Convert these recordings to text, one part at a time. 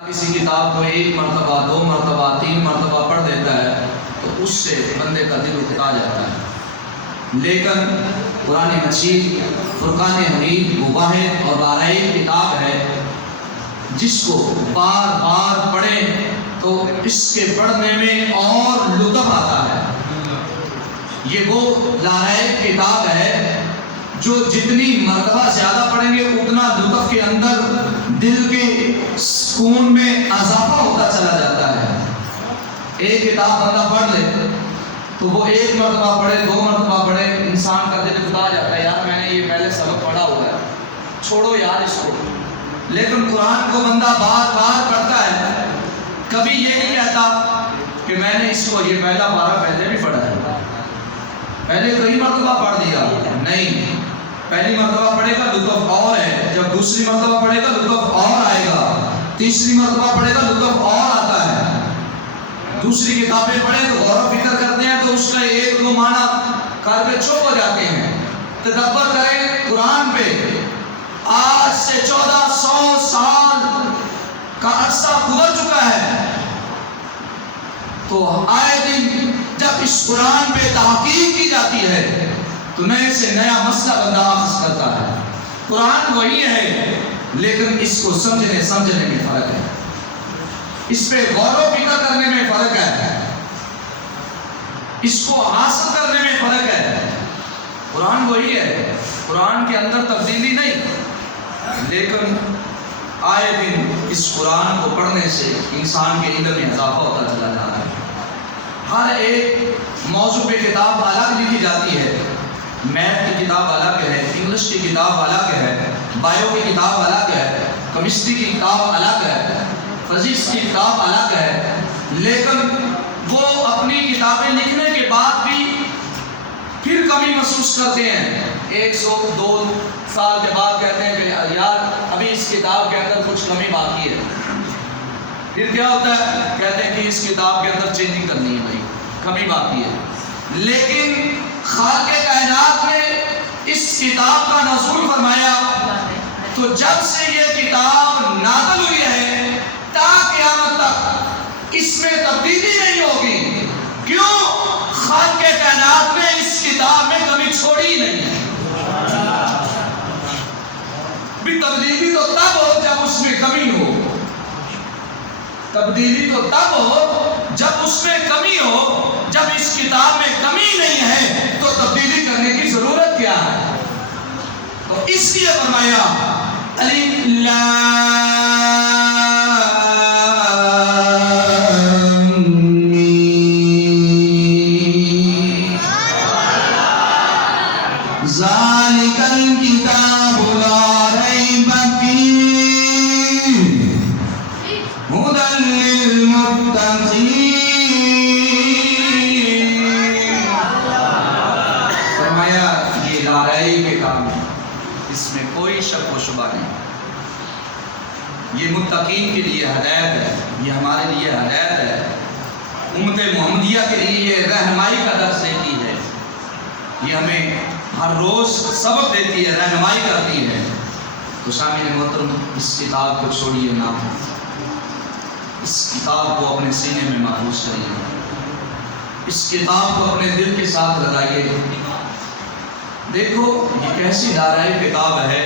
کسی کتاب کو ایک مرتبہ، دو مرتبہ، تین مرتبہ پڑھ دیتا ہے تو اس سے بندے کا دل اٹھا جاتا ہے، لیکن قرآن مجید فرقان حمید مباحث اور بارائے کتاب ہے جس کو بار بار پڑھیں تو اس کے پڑھنے میں اور لطف آتا ہے۔ یہ وہ لارائے کتاب ہے جو جتنی مرتبہ زیادہ پڑھیں گے اتنا لطف کے اندر دل کے سکون میں اضافہ ہوتا چلا جاتا ہے۔ ایک کتاب بندہ پڑھ لے تو وہ ایک مرتبہ پڑھے، دو مرتبہ پڑھے، انسان کا دل اٹھا جاتا ہے، یار میں نے یہ پہلے سبق پڑھا ہوا ہے، چھوڑو یار اس کو۔ لیکن قرآن کو بندہ بار بار پڑھتا ہے، کبھی یہ نہیں کہتا کہ میں نے اس کو یہ پہلا پارہ پہلے بھی پڑھا ہے، پہلے کئی مرتبہ پڑھ دیا، نہیں، پہلی مرتبہ پڑھے گا لطف اور ہے، جب دوسری مرتبہ پڑھے گا لطف اور آئے گا، تیسری مرتبہ پڑھے گا لطف اور آتا ہے۔ دوسری کتابیں پڑھیں تو غور و فکر کرتے ہیں تو اس کا ایک دو معنی کر کے چپ ہو جاتے ہیں۔ تدبر کریں قرآن پہ، آج سے 1400 سال کا عرصہ گزر چکا ہے، تو آئے دن جب اس قرآن پہ تحقیق کی جاتی ہے تو نئے سے نیا مسئلہ بندہ اخذ کرتا ہے۔ قرآن وہی ہے لیکن اس کو سمجھنے میں فرق ہے، اس پہ غور و فکر کرنے میں فرق ہے، اس کو حاصل کرنے میں فرق ہے۔ قرآن وہی ہے، قرآن کے اندر تبدیلی نہیں، لیکن آئے دن اس قرآن کو پڑھنے سے انسان کے علم میں اضافہ ہوتا چلا جا رہا ہے۔ ہر ایک موضوع پہ کتاب الگ لکھی جاتی ہے، میتھ کی کتاب الگ ہے، انگلش کی کتاب الگ ہے، بایو کی کتاب الگ ہے، کیمسٹری کی کتاب الگ ہے، فزکس کی کتاب الگ ہے، لیکن وہ اپنی کتابیں لکھنے کے بعد بھی پھر کمی محسوس کرتے ہیں، 100-2 سال کے بعد کہتے ہیں کہ یار ابھی اس کتاب کے اندر کچھ کمی باقی ہے۔ پھر کیا ہوتا ہے؟ کہتے ہیں کہ اس کتاب کے اندر چینجنگ کرنی ہے، بھائی کمی باقی ہے۔ لیکن خالق کائنات نے اس کتاب کا نزول فرمایا تو جب سے یہ کتاب نازل ہوئی ہے تا قیامت تک اس میں تبدیلی نہیں ہوگی۔ کیوں؟ خالق کائنات نے اس کتاب میں کمی چھوڑی ہی نہیں ہے۔ بھی تبدیلی تو تب ہو جب اس میں کمی ہو، تبدیلی تو تب ہو جب اس میں کمی ہو۔ جب اس کتاب میں کمی نہیں ہے تو تبدیلی کرنے کی ضرورت کیا ہے؟ تو اس لیے فرمایا الف لام میم ذالک الکتاب لا ریب فیہ ھدی للمتقین۔ اس میں کوئی شک و شبہ نہیں، یہ متقین کے لیے ہدایت ہے، یہ ہمارے لیے ہدایت ہے، امت محمدیہ کے لیے یہ رہنمائی کا درس دیتی ہے، یہ ہمیں ہر روز سبق دیتی ہے، رہنمائی کرتی ہے۔ تو سامعین محترم، اس کتاب کو چھوڑیے نہ، اس کتاب کو اپنے سینے میں محفوظ کریے، اس کتاب کو اپنے دل کے ساتھ لگائیے۔ دیکھو یہ کیسی دارائے کتاب ہے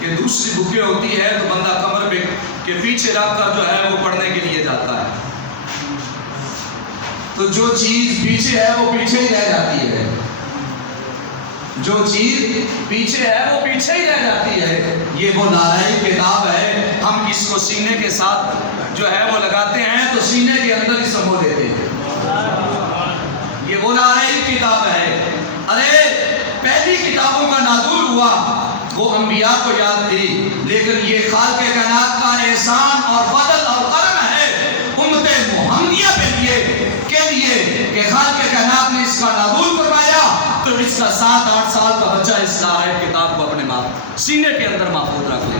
کہ دوسری بکیں ہوتی ہے تو بندہ کمر پہ کے پیچھے رکھ کر جو ہے وہ پڑھنے کے لیے جاتا ہے، تو جو چیز پیچھے ہے وہ پیچھے ہی رہ جاتی ہے، جو چیز پیچھے ہے وہ پیچھے ہی رہ جاتی ہے۔ یہ وہ دارائے کتاب ہے، ہم اس کو سینے کے ساتھ جو ہے وہ لگاتے ہیں تو سینے کے اندر ہی سمو دیتے ہیں۔ یہ وہ دارائے کتاب ہے۔ ارے پہلی کتابوں کا نازل ہوا وہ انبیاء کو یاد تھی، لیکن یہ خالق کائنات کا احسان اور فضل اور کرم ہے امت محمدیہ کے لیے کہ خالق کائنات نے اس کا نازل فرمایا تو اس کا 7-8 سال کا بچہ اس دارائے کتاب کو اپنے سینے کے اندر محفوظ رکھ لے۔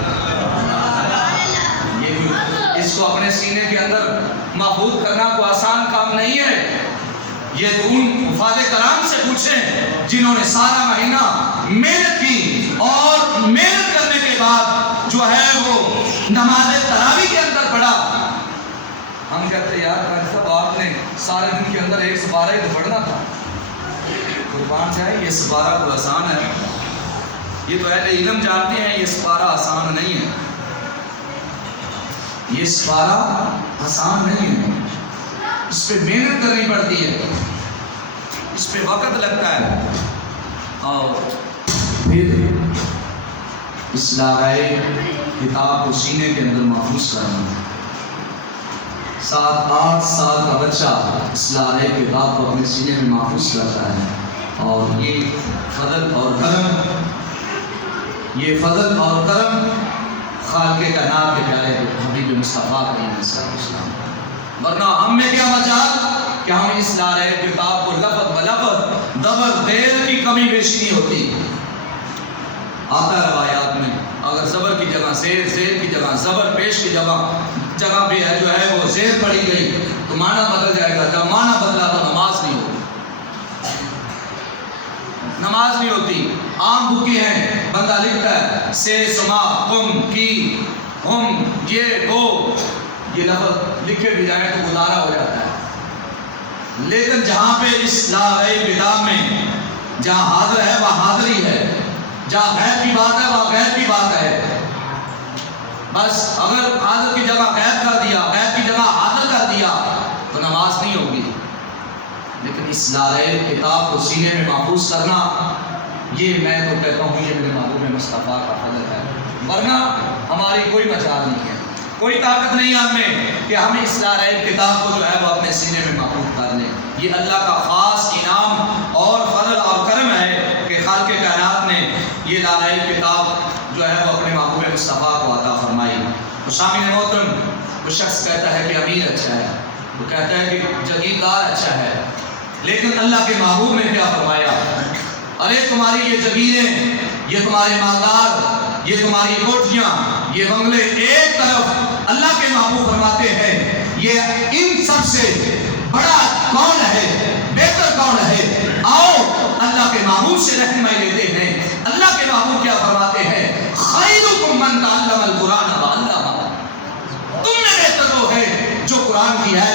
یہ اس کو اپنے سینے کے اندر محفوظ کرنا کوئی آسان کام نہیں ہے۔ یہ تو ان حفاظ کرام سے پوچھیں جنہوں نے سارا مہینہ محنت کی اور محنت کرنے کے بعد جو ہے وہ نماز تراویح کے اندر سارے دن کے اندر 1 سپارہ ہی تو پڑھنا تھا. قربان جائے یہ سپارہ تو آسان ہے. یہ تو اہل علم جانتے ہیں یہ سپارہ آسان نہیں ہے. یہ سپارہ آسان نہیں ہے. اس پہ محنت کرنی پڑتی ہے, اس پہ وقت لگتا ہے. اور پھر اس لارائے کتاب کو سینے کے اندر محفوظ کرنا. 7-8 سال کا بچہ اس لارائے کتاب کو اپنے سینے میں محفوظ کرتا ہے. اور یہ فضل اور کرم خالق کائنات کے پیارے حبیب مصطفیٰ کریم صلی اللہ علیہ وسلم. ورنہ ہم میں کیا مجال کہ ہم اس لارائے کتاب کو لفظ بلفظ دبر دیر کی کمی بیشی نہیں ہوتی. آتا ہے روایات میں اگر زبر کی جگہ زیر, زیر کی جگہ زبر, پیش کی جگہ پہ ہے جو ہے وہ زیر پڑی گئی تو معنی بدل جائے گا. جب معنی بدلا تو نماز نہیں ہوتی. نماز نہیں ہوتی. عام بکیں ہیں, بندہ لکھتا ہے سے سما کم کی ہم یہ وہ, یہ لفظ لکھے بھی جائیں تو گزارا ہو جاتا ہے. لیکن جہاں پہ اس لارائے کتاب میں جہاں حاضر ہے وہ حاضر ہی ہے, جہاں غیب کی بات ہے وہ غیب کی بات ہے. بس اگر حاضر کی جگہ غیب کر دیا, غیب کی جگہ حاضر کر دیا تو نماز نہیں ہوگی. لیکن اس لارائے کتاب کو سینے میں محفوظ کرنا, یہ میں تو کہتا ہوں یہ میرے محبوب مصطفیٰ کا فضل ہے. ورنہ ہماری کوئی مجال نہیں ہے, کوئی طاقت نہیں ہم میں کہ ہم اس لارائے کتاب کو جو ہے وہ اپنے سینے میں محفوظ کر لیں. یہ اللہ کا خاص انعام اور فضل اور کرم ہے کہ خالق کائنات نے یہ لارائے کتاب جو ہے وہ اپنے محبوب مصطفیٰ کو عطا فرمائی. تو سامعین محترم, وہ شخص کہتا ہے کہ امیر اچھا ہے, وہ کہتا ہے کہ جگیردار اچھا ہے, لیکن اللہ کے محبوب نے کیا فرمایا؟ ارے تمہاری یہ جگیریں, یہ تمہارے مالدار, یہ تمہاری کوٹھیاں, یہ بنگلے ایک طرف, اللہ کے محبوب فرماتے ہیں یہ ان سب سے بڑا کون ہے, بہتر کون ہے؟ آؤ اللہ کے محبوب سے رہنمائی لیتے ہیں. اللہ کے محبوب کیا فرماتے ہیں؟ خیرکم من تعلم القرآن وعلمہ. تم میں بہتر وہ ہے جو قرآن کی ہے,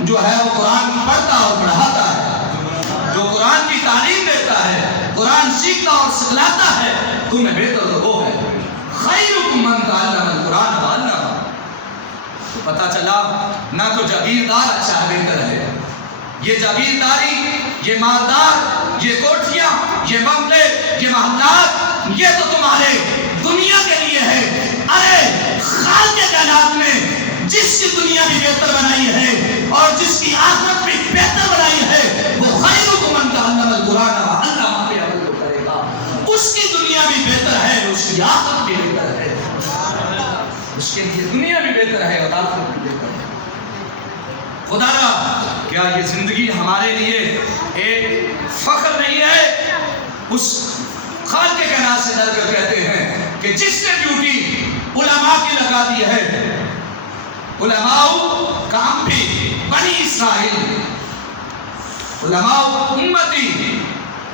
جو ہے وہ قرآن پڑھتا اور پڑھاتا ہے, جو قرآن کی تعلیم دیتا ہے, قرآن سیکھتا اور سکھلاتا ہے. تم میں بہتر تو وہ ہے. خیرکم من تعلم القرآن وعلمہ. تو پتہ چلا نہ تو جاگیردار اچھا ہے, بہتر ہے. یہ جاگیرداری, یہ مالدار, یہ کوٹھیاں, یہ بنگلے, یہ محلات, یہ تو تمہارے دنیا کے لیے ہے. ارے خالق کائنات نے جس کی دنیا بھی بہتر بنائی ہے اور جس کی آخرت بھی بہتر بنائی ہے, وہ خیرکم من تعلم القرآن وعلمہ پہ عمل کرے گا. اس کی دنیا بھی بہتر ہے, اس کی آخرت بھی بہتر ہے. اس کے لیے دنیا بھی بہتر ہے اور آخرت بھی بہتر ہے. خدایا کیا یہ زندگی ہمارے لیے ایک فخر نہیں ہے؟ اس خالق کائنات سے ڈر کر کہتے ہیں کہ جس نے ڈیوٹی علماء کی لگا دی ہے, علماء کام بھی بنی اسرائیل, علماء امتی,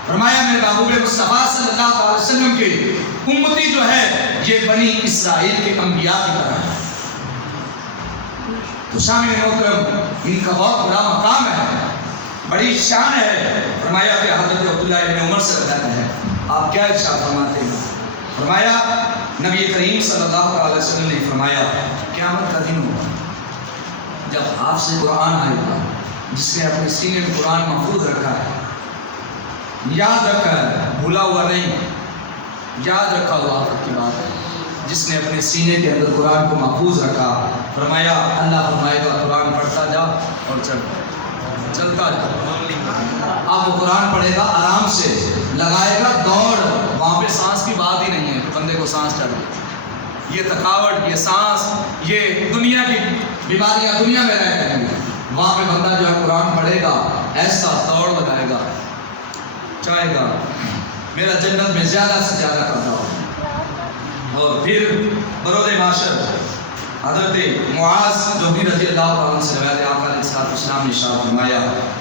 فرمایا میرے محبوب مصطفیٰ صلی اللہ علیہ وسلم کی امتی جو ہے یہ بنی اسرائیل کے انبیاء کی طرح ہے. تو سامعین محترم, ان کا بہت بڑا مقام ہے, بڑی شان ہے. فرمایا کہ حضرت عبداللہ ابن عمر سے کہتے ہیں آپ کیا ارشاد فرماتے ہیں؟ فرمایا نبی کریم صلی اللہ علیہ وسلم نے فرمایا قیامت کا دن ہوگا جب آپ سے قرآن آئے گا, جس نے اپنے سینے میں قرآن محفوظ رکھا ہے, یاد رکھا ہے, بھولا ہوا نہیں, یاد رکھا ہوا آخرت کی بات ہے, جس نے اپنے سینے کے اندر قرآن کو محفوظ رکھا. فرمایا اللہ فرمائے گا قرآن پڑھتا جا اور چلتا جا. اب وہ قرآن پڑھے گا, آرام سے لگائے گا دوڑ, وہاں پہ سانس کی بات ہی نہیں ہے کہ بندے کو سانس چڑھ گئی. یہ تھکاوٹ, یہ سانس, یہ دنیا کی بیماریاں دنیا میں رہ کریں گے. وہاں پہ بندہ جو ہے قرآن پڑھے گا, ایسا دوڑ لگائے گا, چاہے گا میرا جنت میں زیادہ سے زیادہ کرتا ہو. اور پھر برود معاشر حضرت معاذ جو بھی رضی اللہ عنہ سے روایت آقا علیہ السلام نے ارشاد فرمایا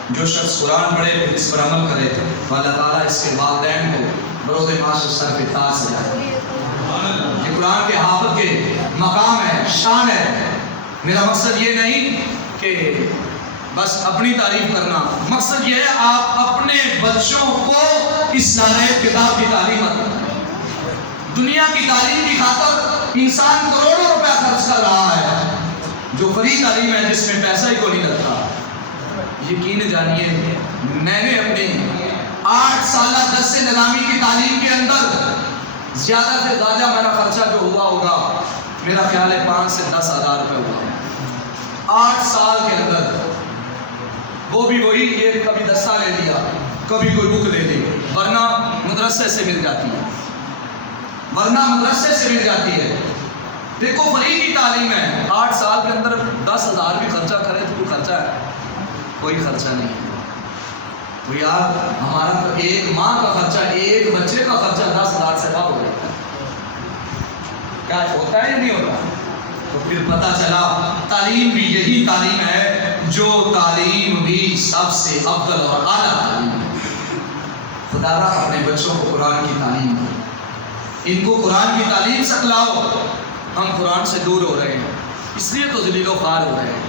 جو شخص قرآن پڑھے پھر اس پر عمل کرے تو اللہ تعالیٰ اس کے والدین کو برود معاشر سر پہ تاج سجائے. یہ قرآن کے حافظ کے مقام ہے, شان ہے. میرا مقصد یہ نہیں کہ بس اپنی تعریف کرنا، مقصد یہ ہے آپ اپنے بچوں کو اسلام کتاب کی تعلیم عطا کریں۔ دنیا کی تعلیم کی خاطر انسان کروڑوں روپے خرچ کر رہا ہے، جو فری تعلیم ہے جس میں پیسہ ہی کو نہیں لگتا۔ یقین جانیے میں نے اپنی 8 سالہ 10 نظامی کی تعلیم کے اندر زیادہ سے زیادہ میرا خرچہ جو ہوا ہوگا میرا خیال ہے 5 سے 10 ہزار روپے ہوا 8 سال کے اندر۔ وہ بھی وہی، یہ کبھی دستہ لے لیا، کبھی کوئی بک لے لی، ورنہ مدرسے سے مل جاتی ہے، ورنہ مدرسے سے مل جاتی ہے۔ دیکھو فری کی تعلیم ہے، 8 سال کے اندر 10 ہزار بھی خرچہ کرے تو کوئی خرچہ ہے؟ کوئی خرچہ نہیں ہے۔ تو یار ہمارا تو ایک ماں کا خرچہ، ایک بچے کا خرچہ 10 ہزار سے کم ہو جاتا ہے، کیا ہوتا ہے یا نہیں ہوتا؟ تو پھر پتہ چلا تعلیم بھی یہی تعلیم ہے جو تعلیم بھی سب سے افضل اور اعلیٰ تعلیم ہے۔ خدا را اپنے بچوں کو قرآن کی تعلیم دو، ان کو قرآن کی تعلیم سکھلاؤ۔ ہم قرآن سے دور ہو رہے ہیں، اس لیے تو ذلیل و خوار ہو رہے ہیں۔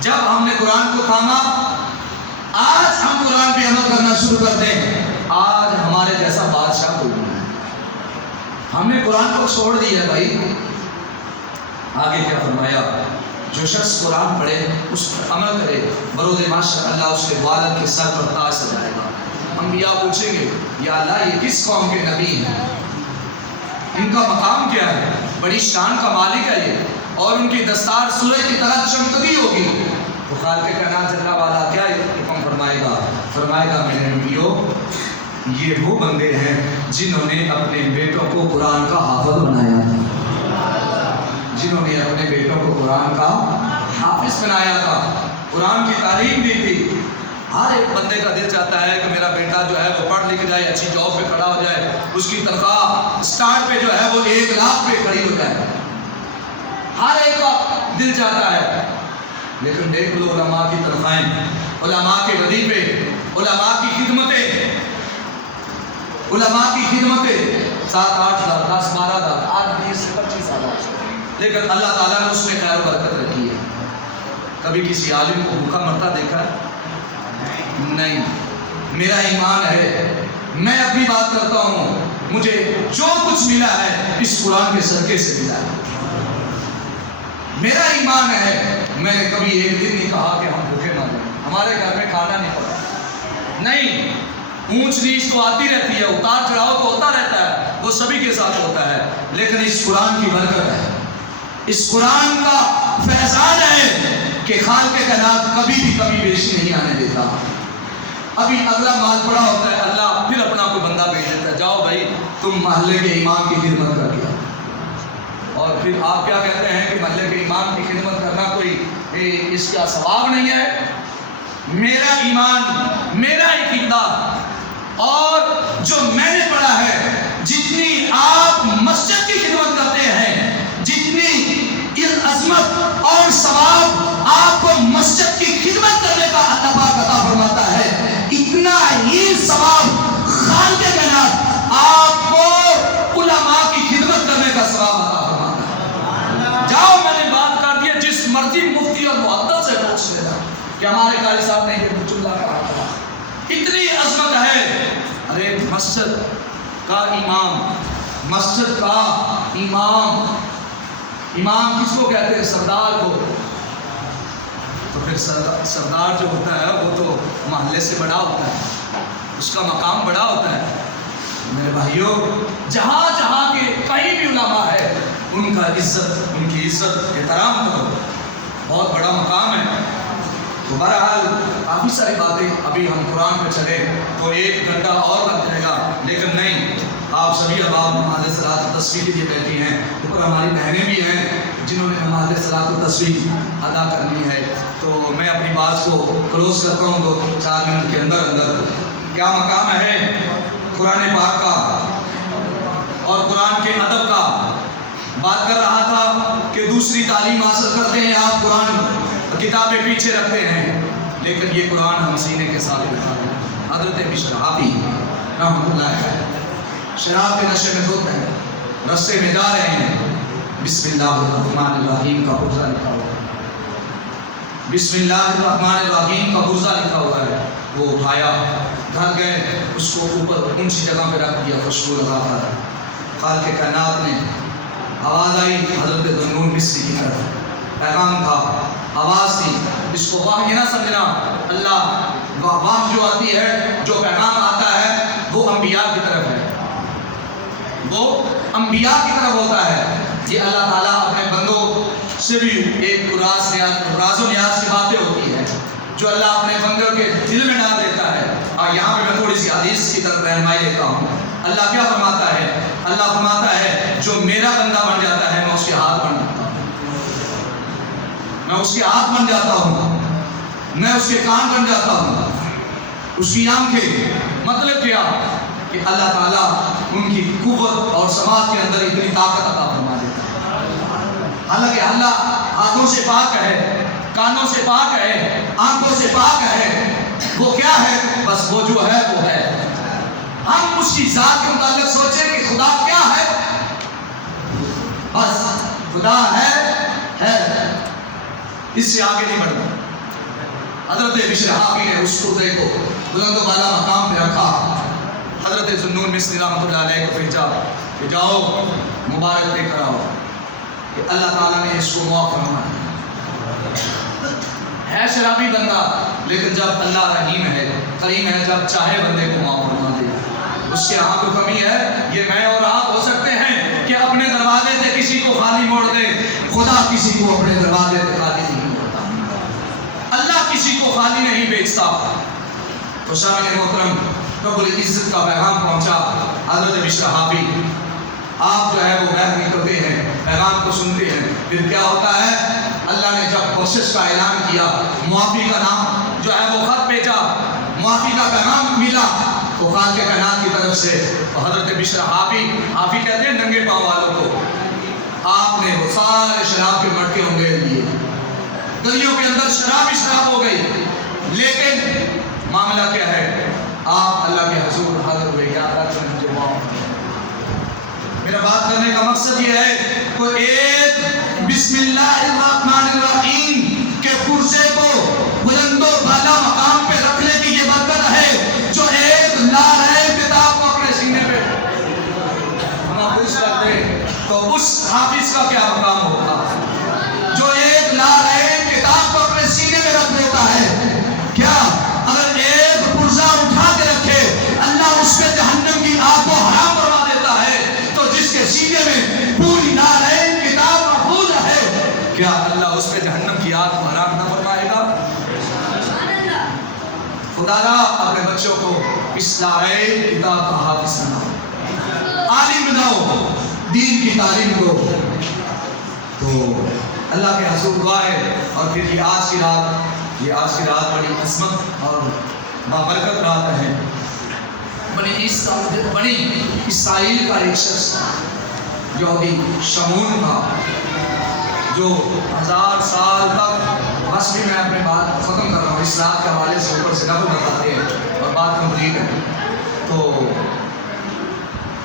جب ہم نے قرآن کو تھاما، آج ہم قرآن پہ عمل کرنا شروع کر دیں، آج ہمارے جیسا بادشاہ کوئی نہیں ہے۔ ہم نے قرآن کو چھوڑ دیا بھائی۔ آگے کیا فرمایا؟ جو شخص قرآن پڑھے، اس پر عمل کرے، برود معاشر اللہ اس کے والد کے سر پر تاج سجائے گا۔ انبیاء پوچھیں گے یا اللہ یہ کس قوم کے نبی ہیں، ان کا مقام کیا ہے؟ بڑی شان کا مالک ہے یہ، اور ان کی دستار سورج کی طرح چمکتی ہوگی۔ تو خالق کائنات جل والا کیا حکم فرمائے گا؟ فرمائے گا میرے نبیوں یہ وہ بندے ہیں جنہوں نے اپنے بیٹوں کو قرآن کا حافظ بنایا تھا، جنہوں نے اپنے بیٹوں کو قرآن کا حافظ بنایا تھا، قرآن کی تعلیم دی تھی۔ ہر ایک بندے کا دل چاہتا ہے کہ میرا بیٹا جو ہے وہ پڑھ لکھ جائے، اچھی جاب پہ کھڑا ہو جائے، اس کی تنخواہ سٹارٹ پہ جو ہے وہ 1 لاکھ پہ کھڑی ہو جائے، ہر ایک کا دل چاہتا ہے۔ لیکن دیکھ لو علماء کی تنخواہیں، علماء کے وظیفے، علماء کی خدمتیں، علماء کی خدمتیں 7 8 ہزار 10 12 ہزار، آج 20 سے 25 ہزار، لیکن اللہ تعالیٰ نے اس میں خیر و برکت رکھی ہے۔ کبھی کسی عالم کو بھوکا مرتا دیکھا ہے؟ نہیں۔ میرا ایمان ہے، میں اپنی بات کرتا ہوں، مجھے جو کچھ ملا ہے اس قرآن کے صدقے سے ملا ہے۔ میرا ایمان ہے، میں نے کبھی ایک دن نہیں کہا کہ ہم بھوکے مر جائیں، ہمارے گھر میں کھانا نہیں پڑا، نہیں۔ اونچ نیچ تو آتی رہتی ہے، اتار چڑھاؤ تو ہوتا رہتا ہے، وہ سبھی کے ساتھ ہوتا ہے، لیکن اس قرآن کی برکت ہے، اس قرآن کا فیضان ہے کہ خالق کائنات کبھی بھی کمی بیشی نہیں آنے دیتا۔ ابھی اگلا مال پڑا ہوتا ہے، اللہ پھر اپنا کوئی بندہ بھیج دیتا ہے، جاؤ بھائی تم محلے کے امام کی خدمت کر دیا، اور پھر آپ کیا کہتے ہیں کہ محلے کے امام کی خدمت کرنا کوئی اس کا ثواب نہیں ہے؟ میرا ایمان، میرا اقتدار اور جو میں نے پڑھا ہے، جتنی آپ مسجد کی خدمت کرتے ہیں، جتنی عظمت اور ثواب آپ کو مسجد کی خدمت کرنے کا اللہ پاک عطا فرماتا ہے، اتنا ہی ثواب خالق کائنات آپ کو علماء کی خدمت کرنے کا ثواب عطا فرماتا ہے۔ جاؤ، میں نے بات کر دی، جس مرضی مفتی اور محدث سے پوچھ لینا کہ ہمارے قاری صاحب نے یہ کچھ اللہ کہا تھا، اتنی عظمت ہے۔ ارے مسجد کا امام، مسجد کا امام، امام کس کو کہتے ہیں؟ سردار کو۔ تو پھر سردار جو ہوتا ہے وہ تو محلے سے بڑا ہوتا ہے، اس کا مقام بڑا ہوتا ہے۔ میرے بھائیوں، جہاں جہاں کے کہیں بھی علماء ہے، ان کا عزت، ان کی عزت احترام کرو، بہت بڑا مقام ہے۔ تو بہرحال کافی ساری باتیں، ابھی ہم قرآن پہ چلے تو 1 گھنٹہ اور لگ جائے گا، لیکن نہیں، آپ سبھی احباب نماز صلاۃ و تسبیح کے لیے بیٹھی ہیں، اوپر ہماری بہنیں بھی ہیں جنہوں نے نماز صلاۃ و تسبیح ادا کرنی ہے۔ تو میں اپنی بات کو کلوز کرتا ہوں 2-4 منٹ کے اندر اندر۔ کیا مقام ہے قرآن پاک کا اور قرآن کے ادب کا؟ بات کر رہا تھا کہ دوسری تعلیم حاصل کرتے ہیں آپ، قرآن کتابیں پیچھے رکھتے ہیں، لیکن یہ قرآن ہم سینے کے ساتھ بٹھا دیں۔ حضرت بشرحافی رحمۃ اللہ علیہ شراب کے نشے میں دھت ہیں، رستے میں جا رہے ہیں، بسم اللہ الرحمن الرحیم کا حفظہ لکھا ہوا، بسم اللہ الرحمن الرحیم کا غرضہ لکھا ہوا ہے، وہ اٹھایا، گھر گئے، اس کو اوپر اونچی جگہ پہ رکھ دیا خوشبو لگا کر۔ خالق کائنات نے آواز آئی حضرت ذوالنون مصری کی طرف، پیغام تھا، آواز تھی، اس کو واہ نہ سمجھنا، اللہ واہ جو آتی ہے، جو پیغام آتا ہے وہ انبیاء کی طرف ہے، وہ انبیاء کی طرف ہوتا ہے۔ یہ اللہ تعالیٰ اپنے بندوں سے بھی ایک راز و نیاز کی باتیں ہوتی ہے جو اللہ اپنے بندوں کے دل میں ڈال دیتا ہے۔ اور یہاں پہ میں تھوڑی سی حدیث کی طرف رہنمائی لیتا ہوں۔ اللہ کیا فرماتا ہے؟ اللہ فرماتا ہے جو میرا بندہ بن جاتا ہے میں اس کے ہاتھ بن جاتا ہوں، میں اس کے ہاتھ بن جاتا ہوں، میں اس کے کان بن جاتا ہوں، اس کی آنکھیں۔ مطلب کیا کہ اللہ تعالیٰ ان کی قوت اور سماعت کے اندر اتنی طاقت عطا فرما دیتا ہے۔ حالانکہ اللہ ہاتھوں سے پاک ہے، کانوں سے پاک ہے، آنکھوں سے پاک ہے، وہ کیا ہے؟ بس وہ جو ہے وہ ہے۔ ہم اس کی ذات کے متعلق سوچیں کہ خدا کیا ہے، بس خدا ہے، اس سے آگے نہیں بڑھنا۔ حضرت بشر حافی نے اس قرطے کو بلند و بالا مقام پہ رکھا، حضرت ذوالنون مصری رحمۃ اللہ علیہ کو بھیجا کہ جاؤ مبارک دے کر آؤ کہ اللہ تعالیٰ نے اس کو معاف فرما دیا۔ ہے شرابی بندہ لیکن جب اللہ رحیم ہے، کریم ہے، جب چاہے بندے کو معاف فرما دے۔ اس کے ہاں تو کمی ہے، یہ میں اور آپ ہو سکتے ہیں کہ اپنے دروازے سے کسی کو خالی موڑ دے، خدا کسی کو اپنے دروازے سے خالی نہیں موڑتا، اللہ کسی کو خالی نہیں بیچتا۔ تو شامل محترم، رب العزت کا پیغام پہنچا، حضرت بشر حافی آپ جو ہے وہ باہر نکلتے ہیں، پیغام کو سنتے ہیں، پھر کیا ہوتا ہے؟ اللہ نے جب بخشش کا اعلان کیا، معافی کا نام جو ہے وہ خط بھیجا، معافی کا پیغام ملا تو خالق کائنات کی طرف سے حضرت بشر حافی کہتے ہیں ننگے پاؤں والوں کو، آپ نے وہ سارے شراب کے مٹکے ہونگے لیے، گلیوں کے اندر شراب ہی شراب ہو گئی، لیکن معاملہ کیا ہے؟ آپ اللہ کے حضور حاضر ہوئے، یا اللہ نے مجھے معاف کیا۔ میرا بات کرنے کا مقصد یہ ہے کہ ایک بسم اللہ الرحمن الرحیم کے پرزے کو بلند و بالا مقام پہ رکھنے کی یہ برکت ہے جو ایک لارے کتاب کو اپنے سینے پہ محفوظ کر دے، تو اس حافظ کا کیا مقام ہوگا جو ایک لارے کتاب کو اپنے سینے میں رکھ دیتا ہے؟ کیا اگر ایک پرزہ اٹھا کے رکھے اللہ اس پہ جہنم کی آگ کو حرام کروا دیتا ہے، تو جس کے سینے میں پوری لارے کتاب محفوظ ہے، کیا اللہ اس پہ جہنم کی آگ کو حرام نہ فرمائے گا؟ خدا را اپنے بچوں کو اس لارے کتاب کا حافظ بناؤ، عالم بناؤ، دین کی تعلیم دو۔ تو اللہ کے حضور دعا ہے۔ اور پھر یہ آج کی رات بڑی عظمت اور بابرکت رات ہے۔ بنی اسرائیل کا ایک شخص یہودی شمعون تھا جو 1000 سال تک، بس بھی میں اپنی بات ختم کر رہا ہوں، اس رات کے حوالے سے اوپر سے نقل بتاتے ہیں اور بات کمپلیٹ ہے۔ تو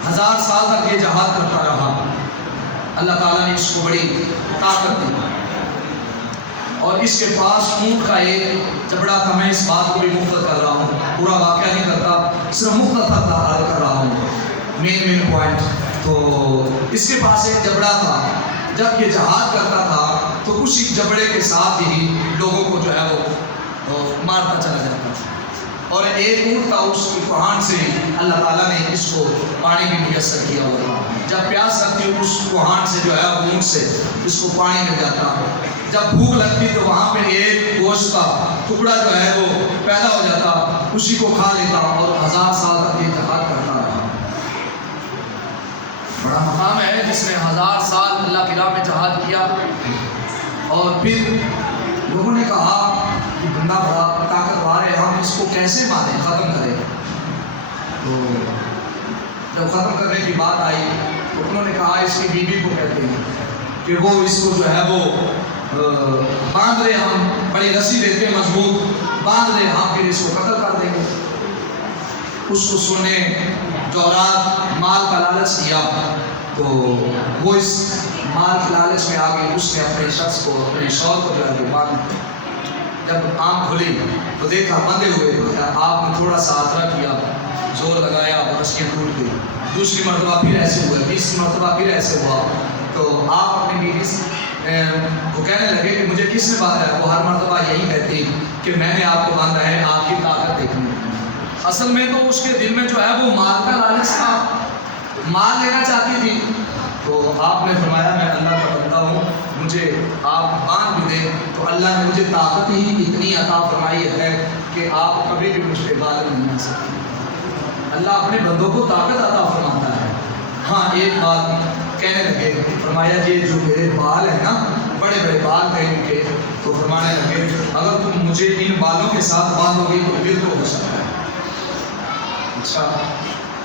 1000 سال تک یہ جہاد کرتا رہا، اللہ تعالیٰ نے اس کو بڑی طاقت دی، اور اس کے پاس اونٹ کا ایک جبڑا تھا۔ میں اس بات کو بھی مختصر کر رہا ہوں، پورا واقعہ نہیں کرتا، صرف مختصر عرض کر رہا ہوں، مین پوائنٹ۔ تو اس کے پاس ایک جبڑا تھا، جب یہ جہاد کرتا تھا تو اسی جبڑے کے ساتھ ہی لوگوں کو جو ہے وہ مارتا چلا جاتا تھا، اور ایک اونٹ تھا، اس کی کوہان سے اللہ تعالیٰ نے اس کو پانی بھی میسر کیا ہوا تھا۔ جب پیاس لگتی اس کوہان سے جو ہے اونٹ سے اس کو پانی مل جاتا، جب بھوک لگتی تو وہاں پہ ایک گوشت کا ٹکڑا جو ہے وہ پیدا ہو جاتا، اسی کو کھا لیتا، اور 1000 سال تک یہ جہاد کرتا رہا۔ بڑا مقام ہے جس نے 1000 سال اللہ کی راہ میں جہاد کیا، اور پھر لوگوں نے کہا کہ بندہ بڑا طاقتور ہے، ہم اس کو کیسے ماریں، ختم کریں۔ تو جب ختم کرنے کی بات آئی تو انہوں نے کہا اس کی بیوی کو کہتے ہیں کہ وہ اس کو جو ہے وہ باندھ لے، ہم بڑی رسی دیتے ہیں مضبوط، باندھ لے، ہم پھر اس کو قتل کر دیں گے۔ اس کو سونے جوہرات مال کا لالچ دیا، تو وہ اس مال کے لالچ میں آ گئی، اس نے اپنے شخص کو، اپنے شوہر کو جو ہے باندھ جب آنکھ کھلی تو دیکھا بندے ہوئے، آپ نے تھوڑا سا آسرا کیا، زور لگایا اور رسیاں ٹوٹ گئی۔ دوسری مرتبہ پھر ایسے ہوا، تیسری مرتبہ پھر ایسے ہوا، تو آپ اپنی بیوی کو کہنے لگے کہ مجھے کس نے باندھا ہے؟ وہ ہر مرتبہ یہی کہتی کہ میں نے آپ کو باندھا ہے آپ کی طاقت دیکھنے۔ اصل میں تو اس کے دل میں جو ہے وہ مال کا لالچ تھا، مال لینا چاہتی تھی۔ تو آپ نے فرمایا میں اللہ کا بندہ ہوں، مجھے آپ باندھ بھی دیں، تو اللہ نے مجھے طاقت ہی اتنی عطا فرمائی ہے کہ آپ کبھی بھی مجھ پہ غالب نہیں آ سکتے۔ اللہ اپنے بندوں کو طاقت عطا فرماتا ہے۔ ہاں ایک بات کہنے لگے، فرمایا یہ جو میرے بال ہیں نا، بڑے بڑے بال تھے ان کے، تو فرمانے لگے اگر تم مجھے ان بالوں کے ساتھ باندھو گی تو پھر تو ہو سکتا ہے۔ اچھا،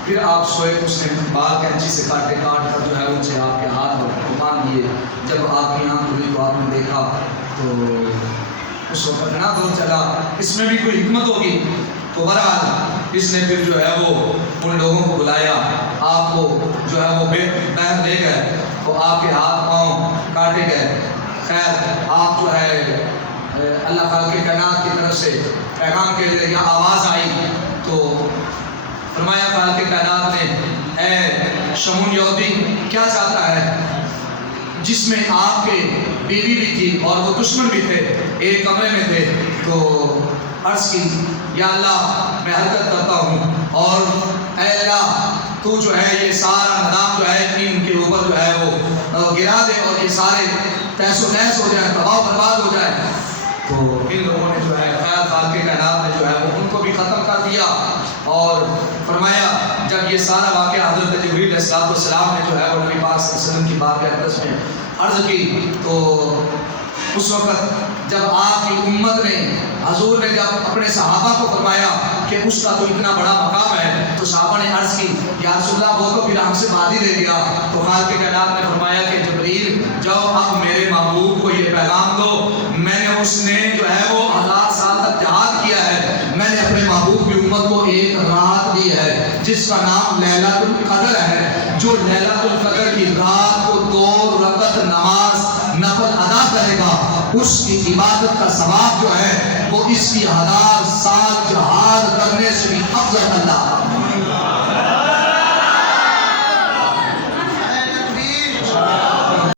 پھر آپ سوئے، اس نے بال کینچی سے کاٹ کر جو ہے ان سے آپ کے ہاتھ باندھ دیے۔ جب آپ کی آنکھ کھلی تو آپ نے دیکھا، تو اس وقت نہ دور چلا اس میں بھی کوئی حکمت ہوگی۔ تو بہرحال اس نے پھر جو ہے وہ ان لوگوں کو بلایا، آپ کو جو ہے وہ باہر لے گئے، تو آپ کے ہاتھ پاؤں کاٹے گئے۔ خیر آپ جو ہے اللہ خالق کائنات کی طرف سے پیغام کے لیے یہاں آواز آئی، تو فرمایا خالق کائنات نے اے شمون یہودی کیا چاہتا ہے؟ جس میں آپ کے بیوی بھی تھی اور وہ دشمن بھی تھے، ایک کمرے میں تھے، تو عرض کی یا اللہ میں حرکت کرتا ہوں، اور اے اللہ تو جو ہے یہ سارا نظام جو ہے ان کے اوپر جو ہے وہ گرا دے اور یہ سارے تہس و نحس ہو جائے، تباہ و برباد ہو جائے۔ تو ان لوگوں نے جو ہے خیال خالق کائنات نے جو ہے وہ ان کو بھی ختم کر دیا، اور فرمایا جب یہ سارا واقعہ حضرت جبریل علیہ السلام نے جو ہے وہ نبی پاک صلی اللہ علیہ وسلم کی بات کے اقدس میں عرض کی، تو اس وقت جب آپ کی امت نے حضور نے جب اپنے صحابہ کو فرمایا کہ اس کا تو اتنا بڑا مقام ہے، تو صحابہ نے عرض کی یا رسول اللہ وہ تو پھر ہم سے بات ہی دے گیا۔ تو خالق کائنات نے فرمایا کہ جبریل جاؤ اب میرے محبوب کو یہ پیغام دو، میں نے اس نے جو ہے وہ 1000 سال تک جہاد کیا ہے، میں نے اپنے محبوب کی امت کو ایک رات دی ہے جس کا نام لیلۃ القدر ہے، جو لیلۃ القدر کی رات کو 2 رکعت نماز نفل ادا کرے گا اس کی عبادت کا ثواب جو ہے وہ اس کی 1000 سال جہاد کرنے سے بھی افضل اللہ